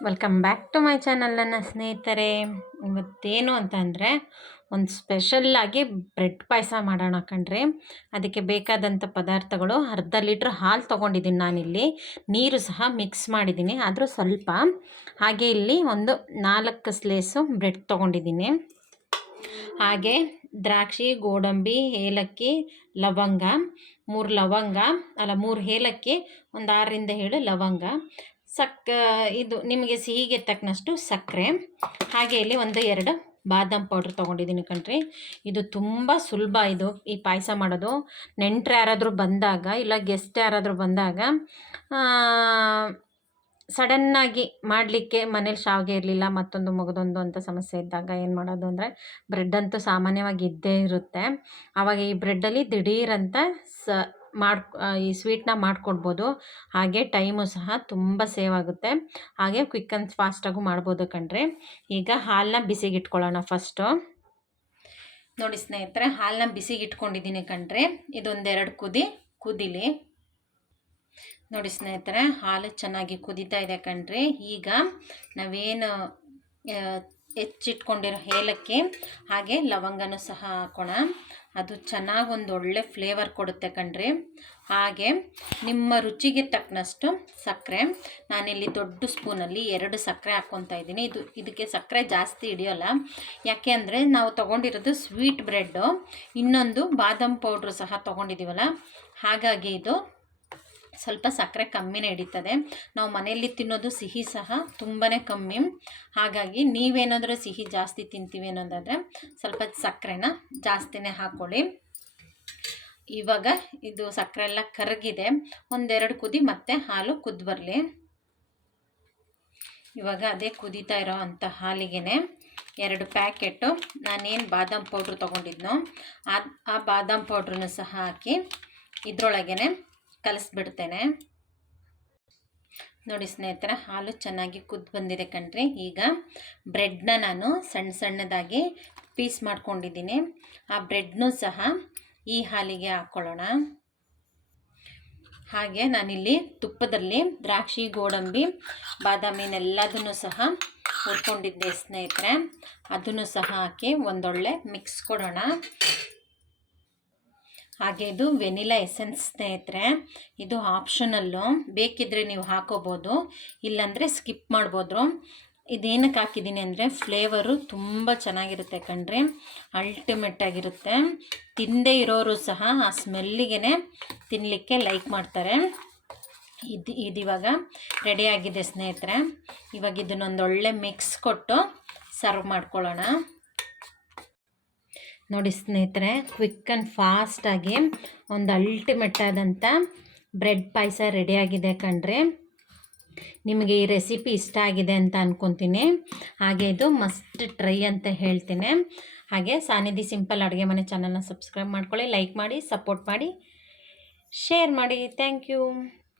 Welcome back to my channel ನನ್ನ ಸ್ನೇಹಿತರೆ. ಇವತ್ತೇನು ಅಂತಂದರೆ ಒಂದು ಸ್ಪೆಷಲ್ಲಾಗಿ ಬ್ರೆಡ್ ಪಾಯಸ ಮಾಡೋಣ ಕಣ್ರಿ. ಅದಕ್ಕೆ ಬೇಕಾದಂಥ ಪದಾರ್ಥಗಳು ಅರ್ಧ ಲೀಟ್ರ್ ಹಾಲು ತೊಗೊಂಡಿದ್ದೀನಿ ನಾನಿಲ್ಲಿ. ನೀರು ಸಹ ಮಿಕ್ಸ್ ಮಾಡಿದ್ದೀನಿ, ಆದರೂ ಸ್ವಲ್ಪ. ಹಾಗೆ ಇಲ್ಲಿ ಒಂದು 4 ಸ್ಲೇಸು ಬ್ರೆಡ್ ತೊಗೊಂಡಿದ್ದೀನಿ. ಹಾಗೆ ದ್ರಾಕ್ಷಿ, ಗೋಡಂಬಿ, ಏಲಕ್ಕಿ, ಲವಂಗ, 3 ಏಲಕ್ಕಿ, ಒಂದು 6ರಿಂದ 7 ಲವಂಗ, ಇದು ನಿಮಗೆ ಸಿಹಿಗೆ ತಕ್ಕನಷ್ಟು ಸಕ್ಕರೆ. ಹಾಗೆ ಇಲ್ಲಿ 1-2 ಬಾದಾಮ್ ಪೌಡ್ರ್ ತೊಗೊಂಡಿದ್ದೀನಿ ಕಣ್ರಿ. ಇದು ತುಂಬ ಸುಲಭ ಈ ಪಾಯಸ ಮಾಡೋದು. ನೆಂಟರು ಯಾರಾದರೂ ಬಂದಾಗ ಇಲ್ಲ ಗೆಸ್ಟ್ ಯಾರಾದರೂ ಬಂದಾಗ ಸಡನ್ನಾಗಿ ಮಾಡಲಿಕ್ಕೆ ಮನೇಲಿ ಶಾವಿಗೆ ಇರಲಿಲ್ಲ, ಮತ್ತೊಂದು ಮಗದೊಂದು ಅಂತ ಸಮಸ್ಯೆ ಇದ್ದಾಗ ಏನು ಮಾಡೋದು ಅಂದರೆ, ಬ್ರೆಡ್ ಅಂತೂ ಸಾಮಾನ್ಯವಾಗಿ ಇದ್ದೇ ಇರುತ್ತೆ. ಆವಾಗ ಈ ಬ್ರೆಡ್ಡಲ್ಲಿ ದಿಢೀರಂತ ಈ ಸ್ವೀಟ್ನ ಮಾಡಿಕೊಡ್ಬೋದು. ಹಾಗೆ ಟೈಮು ಸಹ ತುಂಬ ಸೇವ್ ಆಗುತ್ತೆ. ಹಾಗೆ ಕ್ವಿಕ್ ಆ್ಯಂಡ್ ಫಾಸ್ಟಾಗೂ ಮಾಡ್ಬೋದು ಕಣ್ರಿ. ಈಗ ಹಾಲನ್ನ ಬಿಸಿಗೆ ಇಟ್ಕೊಳ್ಳೋಣ ಫಸ್ಟು. ನೋಡಿ ಸ್ನೇಹಿತರೆ, ಹಾಲನ್ನ ಬಿಸಿಗೆ ಇಟ್ಕೊಂಡಿದ್ದೀನಿ ಕಣ್ರಿ. ಇದೊಂದೆರಡು ಕುದಿಲಿ. ನೋಡಿ ಸ್ನೇಹಿತರೆ, ಹಾಲು ಚೆನ್ನಾಗಿ ಕುದೀತಾ ಇದೆ ಕಣ್ರಿ. ಈಗ ನಾವೇನು ಹೆಚ್ಚಿಟ್ಕೊಂಡಿರೋ ಏಲಕ್ಕಿ ಹಾಗೆ ಲವಂಗನೂ ಸಹ ಹಾಕೋಣ. ಅದು ಚೆನ್ನಾಗಿ ಒಂದು ಒಳ್ಳೆ ಫ್ಲೇವರ್ ಕೊಡುತ್ತೆ ಕಣ್ರಿ. ಹಾಗೆ ನಿಮ್ಮ ರುಚಿಗೆ ತಕ್ಕನಷ್ಟು ಸಕ್ಕರೆ. ನಾನಿಲ್ಲಿ ದೊಡ್ಡ ಸ್ಪೂನಲ್ಲಿ 2 ಸಕ್ಕರೆ ಹಾಕ್ಕೊತಾ ಇದ್ದೀನಿ. ಇದಕ್ಕೆ ಸಕ್ಕರೆ ಜಾಸ್ತಿ ಹಿಡಿಯೋಲ್ಲ, ಯಾಕೆ ಅಂದರೆ ನಾವು ತೊಗೊಂಡಿರೋದು ಸ್ವೀಟ್ ಬ್ರೆಡ್ಡು, ಇನ್ನೊಂದು ಬಾದಾಮ್ ಪೌಡ್ರು ಸಹ ತೊಗೊಂಡಿದ್ದೀವಲ್ಲ, ಹಾಗಾಗಿ ಇದು ಸ್ವಲ್ಪ ಸಕ್ಕರೆ ಕಮ್ಮಿನೇ ಹಿಡಿತದೆ. ನಾವು ಮನೆಯಲ್ಲಿ ತಿನ್ನೋದು ಸಿಹಿ ಸಹ ತುಂಬಾ ಕಮ್ಮಿ. ಹಾಗಾಗಿ ನೀವೇನಾದರೂ ಸಿಹಿ ಜಾಸ್ತಿ ತಿಂತೀವಿ ಅನ್ನೋದಾದರೆ ಸ್ವಲ್ಪ ಸಕ್ಕರೆನ ಜಾಸ್ತಿನೇ ಹಾಕ್ಕೊಳ್ಳಿ. ಇವಾಗ ಇದು ಸಕ್ಕರೆ ಎಲ್ಲ ಕರಗಿದೆ. 1-2 ಕುದಿ ಮತ್ತೆ ಹಾಲು ಕುದ್ದು ಬರಲಿ. ಇವಾಗ ಅದೇ ಕುದೀತಾ ಇರೋ ಅಂಥ ಹಾಲಿಗೆ 2 ಪ್ಯಾಕೆಟು ನಾನೇನು ಬಾದಾಮ್ ಪೌಡ್ರು ತೊಗೊಂಡಿದ್ನೋ ಆ ಬಾದಾಮ್ ಪೌಡ್ರನ್ನು ಸಹ ಹಾಕಿ ಇದರೊಳಗೇ ಕಲಿಸ್ಬಿಡ್ತೇನೆ. ನೋಡಿ ಸ್ನೇಹಿತರೆ, ಹಾಲು ಚೆನ್ನಾಗಿ ಕುದ್ದು ಬಂದಿದೆ ಕಣ್ರಿ. ಈಗ ಬ್ರೆಡ್ನ ನಾನು ಸಣ್ಣದಾಗಿ ಪೀಸ್ ಮಾಡ್ಕೊಂಡಿದ್ದೀನಿ. ಆ ಬ್ರೆಡ್ನೂ ಸಹ ಈ ಹಾಲಿಗೆ ಹಾಕ್ಕೊಳ್ಳೋಣ. ಹಾಗೆ ನಾನಿಲ್ಲಿ ತುಪ್ಪದಲ್ಲಿ ದ್ರಾಕ್ಷಿ, ಗೋಡಂಬಿ, ಬಾದಾಮಿನೆಲ್ಲದನ್ನು ಸಹ ಹುರ್ಕೊಂಡಿದ್ದೆ ಸ್ನೇಹಿತರೆ. ಅದನ್ನು ಸಹ ಹಾಕಿ ಒಂದೊಳ್ಳೆ ಮಿಕ್ಸ್ ಕೊಡೋಣ. ಹಾಗೆ ಇದು ವೆನಿಲಾ ಎಸೆನ್ಸ್ ಸ್ನೇಹಿತರೆ, ಇದು ಆಪ್ಷನಲ್ಲು. ಬೇಕಿದ್ದರೆ ನೀವು ಹಾಕೋಬೋದು, ಇಲ್ಲಾಂದರೆ ಸ್ಕಿಪ್ ಮಾಡ್ಬೋದು. ಇದೇನಕ್ಕೆ ಹಾಕಿದ್ದೀನಿ ಅಂದರೆ ಫ್ಲೇವರು ತುಂಬ ಚೆನ್ನಾಗಿರುತ್ತೆ ಕಣ್ರಿ. ಅಲ್ಟಿಮೇಟಾಗಿರುತ್ತೆ. ತಿಂದೇ ಇರೋರು ಸಹ ಆ ಸ್ಮೆಲ್ಲಿಗೆ ತಿನ್ನಲಿಕ್ಕೆ ಲೈಕ್ ಮಾಡ್ತಾರೆ. ಇದಿವಾಗ ರೆಡಿಯಾಗಿದೆ ಸ್ನೇಹಿತರೆ. ಇವಾಗ ಇದನ್ನೊಂದೊಳ್ಳೆ ಮಿಕ್ಸ್ ಕೊಟ್ಟು ಸರ್ವ್ ಮಾಡ್ಕೊಳ್ಳೋಣ. ನೋಡಿ ಸ್ನೇಹಿತರೆ, ಕ್ವಿಕ್ ಆ್ಯಂಡ್ ಫಾಸ್ಟಾಗಿ ಒಂದು ಅಲ್ಟಿಮೇಟ್ ಆದಂಥ ಬ್ರೆಡ್ ಪಾಯಸ ರೆಡಿಯಾಗಿದೆ ಕಣ್ರಿ. ನಿಮಗೆ ಈ ರೆಸಿಪಿ ಇಷ್ಟ ಆಗಿದೆ ಅಂತ ಅಂದ್ಕೊತೀನಿ. ಹಾಗೆ ಇದು ಮಸ್ಟ್ ಟ್ರೈ ಅಂತ ಹೇಳ್ತೀನಿ. ಹಾಗೆ ಸಾನಿಧಿ ಸಿಂಪಲ್ ಅಡುಗೆ ಮನೆ ಚಾನಲ್ನ ಸಬ್ಸ್ಕ್ರೈಬ್ ಮಾಡ್ಕೊಳ್ಳಿ, ಲೈಕ್ ಮಾಡಿ, ಸಪೋರ್ಟ್ ಮಾಡಿ, ಶೇರ್ ಮಾಡಿ. Thank you.